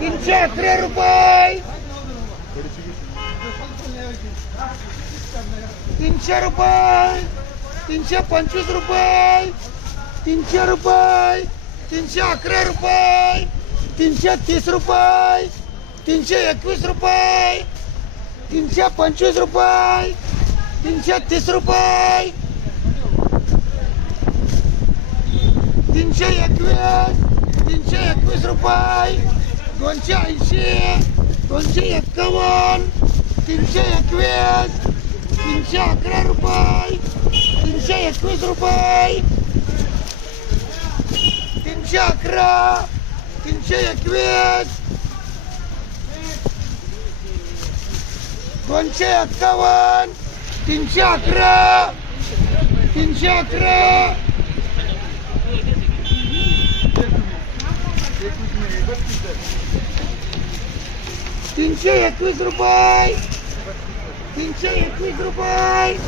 तीनशे अकरा रुपये. तीनशे रुपये. तीनशे पंचवीस रुपये. तीनशे रुपये. तीनशे अकरा रुपये. तीनशे तीस रुपये. तीनशे एकवीस रुपये. तीनशे पंचवीस रुपये. तीनशे तीस रुपये. तीनशे एकवीस. तीनशे एकवीस रुपये. दोनशे ऐंशी दोनशे एक्कावन्न तीनशे एकवीस तीनशे अकरा रुपये तीनशे एकवीस रुपये तीनशे अकरा तीनशे एकवीस दोनशे एक्कावन्न तीनशे अकरा तीनशे अकरा तीनशे एकवीस रुपये. तीनशे एकवीस रुपये.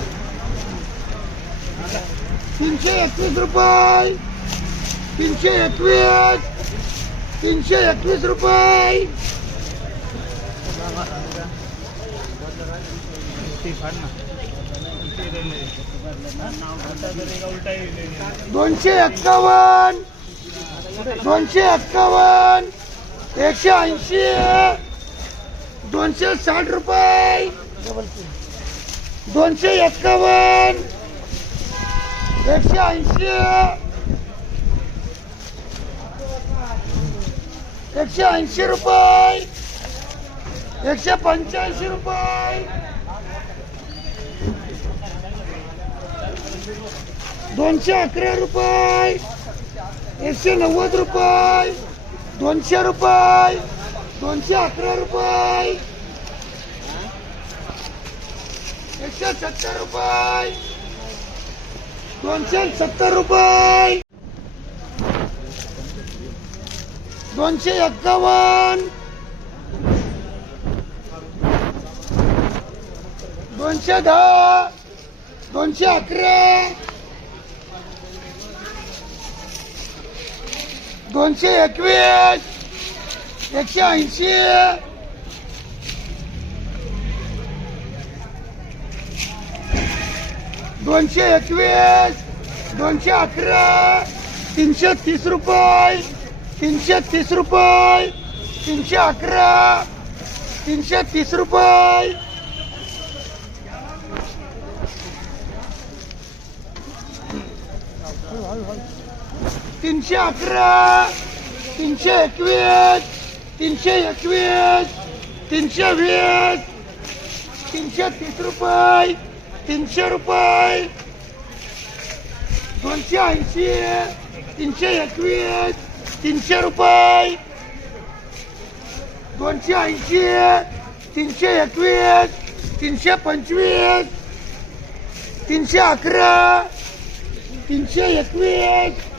तीनशे एकवीस रुपये. तीनशे एकवीस. तीनशे एकवीस रुपये. दोनशे एक्कावन्न. दोनशे एक्कावन्न एकशे ऐंशी दोनशे साठ रुपये. दोनशे एक्कावन्न एकशे ऐंशी एकशे ऐंशी रुपये एकशे पंच्याऐंशी रुपये. दोनशे अकरा रुपये. एकशे नव्वद रुपये. दोनशे रुपये. दोनशे अकरा रुपये. एकशे सत्तर रुपये. दोनशे सत्तर रुपये. दोनशे एक्कावन्न दोनशे दहा. दोनशे अकरा. दोनशे एकवीस एकशे ऐंशी. दोनशे एकवीस दोनशे अकरा तीनशे तीस रुपये तीनशे तीस रुपये तीनशे अकरा तीनशे तीस रुपये. तीनशे अकरा तीनशे एकवीस तीनशे एकवीस तीनशे वीस तीनशे तीस रुपये तीनशे रुपये दोनशे ऐंशी तीनशे एकवीस तीनशे रुपये दोनशे ऐंशी तीनशे एकवीस तीनशे पंचवीस तीनशे अकरा तीनशे एकवीस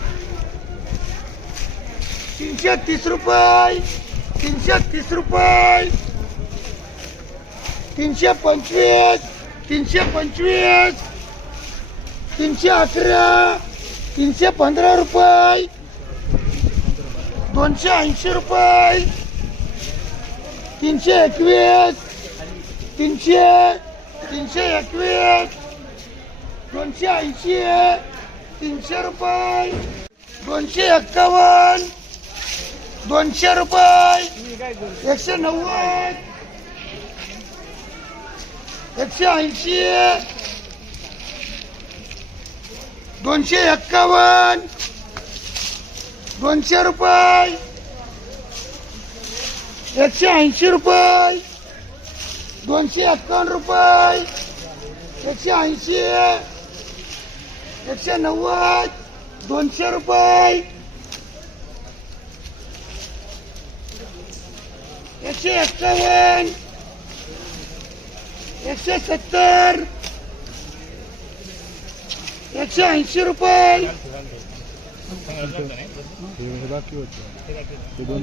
तीनशे तीस रुपये. तीनशे तीस रुपये. तीनशे पंचवीस. तीनशे पंचवीस. तीनशे अकरा. तीनशे पंधरा रुपये. दोनशे ऐंशी रुपये. तीनशे एकवीस. तीनशे. तीनशे एकवीस. दोनशे ऐंशी. तीनशे रुपये. दोनशे एक्कावन्न. दोनशे रुपये. एकशे नव्वद. एकशे ऐंशी. दोनशे एक्कावन्न. दोनशे रुपये. एकशे ऐंशी रुपये. दोनशे एक्कावन्न रुपये. एकशे ऐंशी. एकशे नव्वद. दोनशे रुपये. एकशे एक्कावन्न एकशे सत्तर एकशे ऐंशी रुपये बाकी होते ते दोन